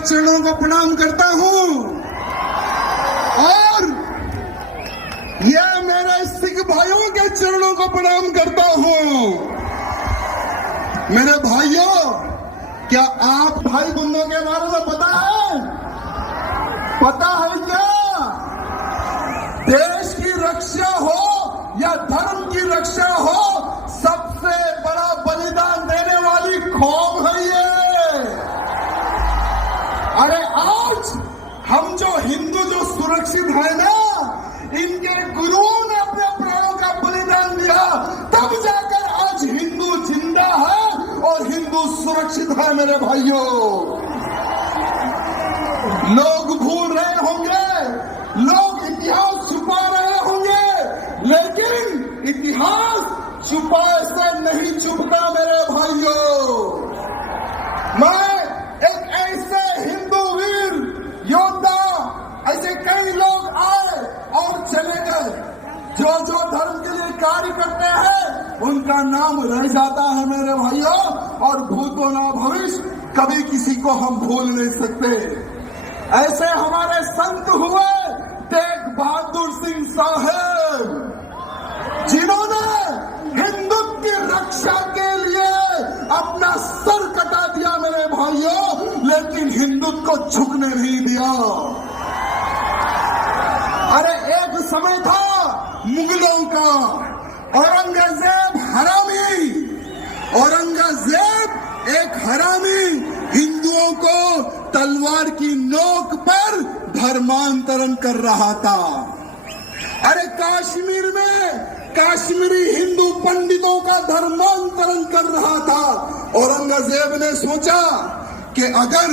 चरणों को प्रणाम करता हूं और ये मेरे सिख भाइयों के चरणों को प्रणाम करता हूं। मेरे भाइयों, क्या आप भाई बंधुओं के बारे में पता है? पता है क्या? देश की रक्षा हो या धर्म की रक्षा हो, सबसे बड़ा बलिदान देने वाली कौम है ये। अरे आज हम जो हिंदू जो सुरक्षित है ना, इनके गुरुओं ने अपने प्राणों का बलिदान दिया, तब जाकर आज हिंदू जिंदा है और हिंदू सुरक्षित है। मेरे भाइयों, लोग भूल रहे होंगे, लोग इतिहास छुपा रहे होंगे, लेकिन इतिहास छुपाए से नहीं छुपता। मेरे भाइयों, मैं एक ऐसे हिंदू वीर योद्धा, ऐसे कई लोग आए और चले गए, जो जो धर्म के लिए कार्य करते हैं उनका नाम रह जाता है मेरे भाइयों, और भूतो ना भविष्य कभी किसी को हम भूल नहीं सकते। ऐसे हमारे संत हुए तेग बहादुर सिंह साहब, जिन्होंने हिंदुत्व की रक्षा के लिए अपना सर कटा दिया मेरे भाइयों, लेकिन हिंदुत्व को झुकने नहीं दिया। अरे एक समय था मुगलों का, औरंगजेब हरामी, औरंगजेब एक हरामी हिंदुओं को तलवार की नोक पर धर्मांतरण कर रहा था। अरे कश्मीर में कश्मीरी हिंदू पंडितों का धर्मांतरण कर रहा था। औरंगजेब ने सोचा कि अगर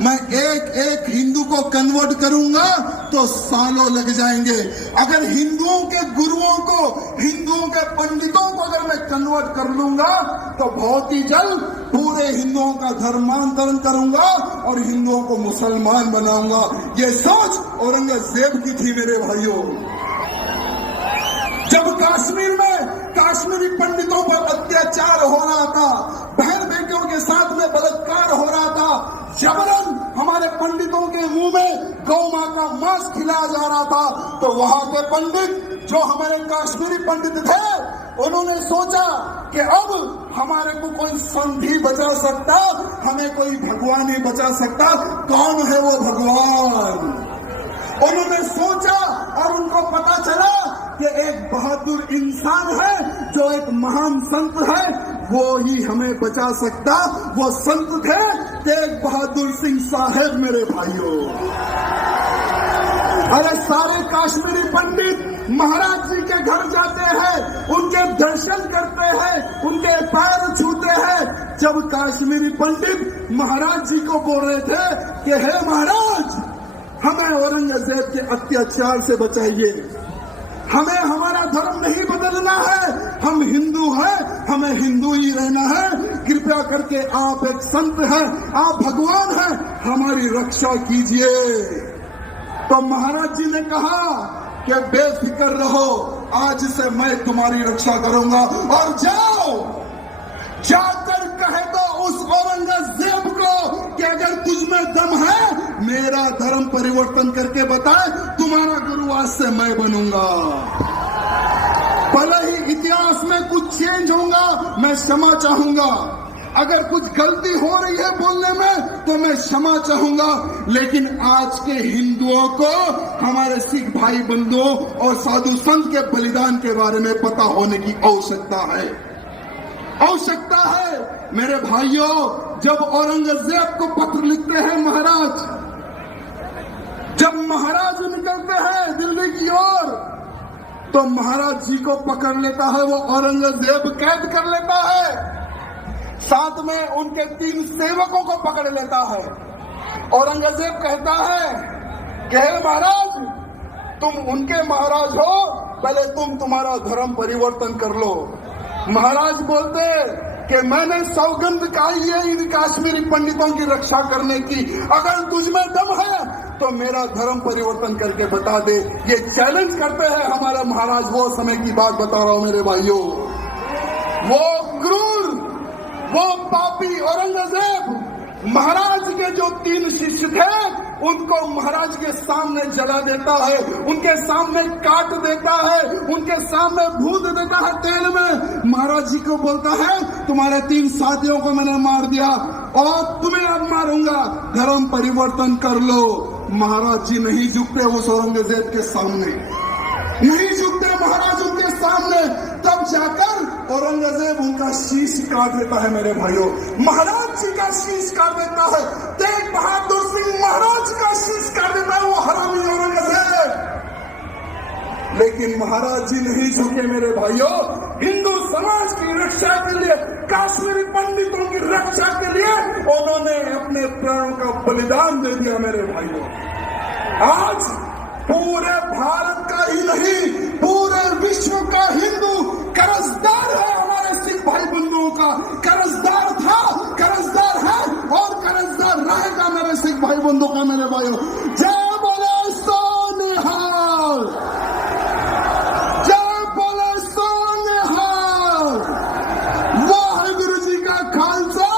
मैं एक एक हिंदू को कन्वर्ट करूंगा तो सालों लग जाएंगे, अगर हिंदुओं के गुरुओं को, हिंदुओं के पंडितों को अगर मैं कन्वर्ट कर लूंगा तो बहुत ही जल्द पूरे हिंदुओं का धर्मांतरण करूंगा और हिंदुओं को मुसलमान बनाऊंगा। ये सोच औरंगजेब की थी मेरे भाइयों। जब कश्मीर में कश्मीरी पंडितों पर अत्याचार हो रहा था, बहन बेटियों के साथ में बलात्कार हो रहा था, जबरन हमारे पंडितों के मुंह में गौ मां का मांस खिलाया जा रहा था, तो वहां के पंडित जो हमारे कश्मीरी पंडित थे, उन्होंने सोचा कि अब हमारे को कोई संत ही बचा सकता, हमें कोई भगवान ही बचा सकता। कौन है वो भगवान? उन्होंने सोचा और उनको पता चला कि एक बहादुर इंसान है, जो एक महान संत है, वो ही हमें बचा सकता। वो संत थे तेग बहादुर सिंह साहब मेरे भाइयों। अरे सारे कश्मीरी पंडित महाराज जी के घर जाते हैं, उनके दर्शन करते हैं, उनके पैर छूते हैं। जब कश्मीरी पंडित महाराज जी को बोल रहे थे कि हे महाराज, हमें औरंगजेब के अत्याचार से बचाइए, हमें हमारा धर्म नहीं बदलना है, हम हिंदू हैं, हमें हिंदू ही रहना है, कृपया करके आप एक संत हैं, आप भगवान हैं, हमारी रक्षा कीजिए। तो महाराज जी ने कहा कि बेफिक्र रहो, आज से मैं तुम्हारी रक्षा करूंगा, और जाओ, जाकर कह दो उस औरंगजेब को कि अगर तुझमें दम है, मेरा धर्म परिवर्तन करके बताए, तुम्हारा गुरु आज से मैं बनूंगा। भले ही इतिहास में कुछ चेंज होगा, मैं क्षमा चाहूंगा, अगर कुछ गलती हो रही है बोलने में तो मैं क्षमा चाहूंगा, लेकिन आज के हिंदुओं को हमारे सिख भाई बंधुओं और साधु संत के बलिदान के बारे में पता होने की आवश्यकता है, आवश्यकता है। मेरे भाइयों, जब औरंगजेब को पत्र लिखते हैं महाराज, जब महाराज निकलते हैं दिल्ली की ओर, तो महाराज जी को पकड़ लेता है वो औरंगजेब, कैद कर लेता है, साथ में उनके 3 सेवकों को पकड़ लेता है। औरंगजेब कहता है कि हे महाराज, तुम उनके महाराज हो, पहले तुम तुम्हारा धर्म परिवर्तन कर लो। महाराज बोलते कि मैंने सौगंध खाई है इन कश्मीरी पंडितों की रक्षा करने की, अगर तुझमें दम है तो मेरा धर्म परिवर्तन करके बता दे। ये चैलेंज करते हैं हमारे महाराज। वो समय की बात बता रहा हूं मेरे भाइयों। वो क्रूर, वो पापी औरंगजेब महाराज के जो 3 शिष्य उनको महाराज के सामने जला देता है, उनके सामने काट देता है, उनके सामने भून देता है तेल में। महाराज जी को बोलता है तुम्हारे 3 साथियों को मैंने मार दिया और तुम्हें अब मारूंगा, धर्म परिवर्तन कर लो। महाराज जी नहीं झुकते उस औरंगजेब के सामने, नहीं झुकते महाराज उनके सामने। तब जाकर औरंगजेब उनका शीश काट देता है मेरे भाइयों, महाराज जी का शीश काट देता है। तेग बहादुर सिंह महाराज का शीश काट देता है वो हरामी औरंगजेब। लेकिन महाराज जी नहीं झुके मेरे भाइयों, हिंदू समाज की रक्षा के लिए, काश्मीरी पंडितों की रक्षा के लिए उन्होंने अपने प्राणों का बलिदान दे दिया मेरे भाइयों। आज पूरे भारत का ही नहीं, पूरे विश्व का हिंदू कर्जदार है हमारे सिख भाई बंधुओं का, कर्जदार था, कर्जदार है और कर्जदार रहेगा मेरे सिख भाई बंधुओं का मेरे भाइयों। जय बोले सो निहाल, जय बोले सो निहाल, वाहिगुरु जी का खालसा।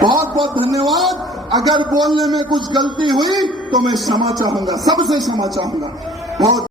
बहुत बहुत धन्यवाद। अगर बोलने में कुछ गलती हुई तो मैं क्षमा चाहूंगा, सबसे क्षमा चाहूंगा। बहुत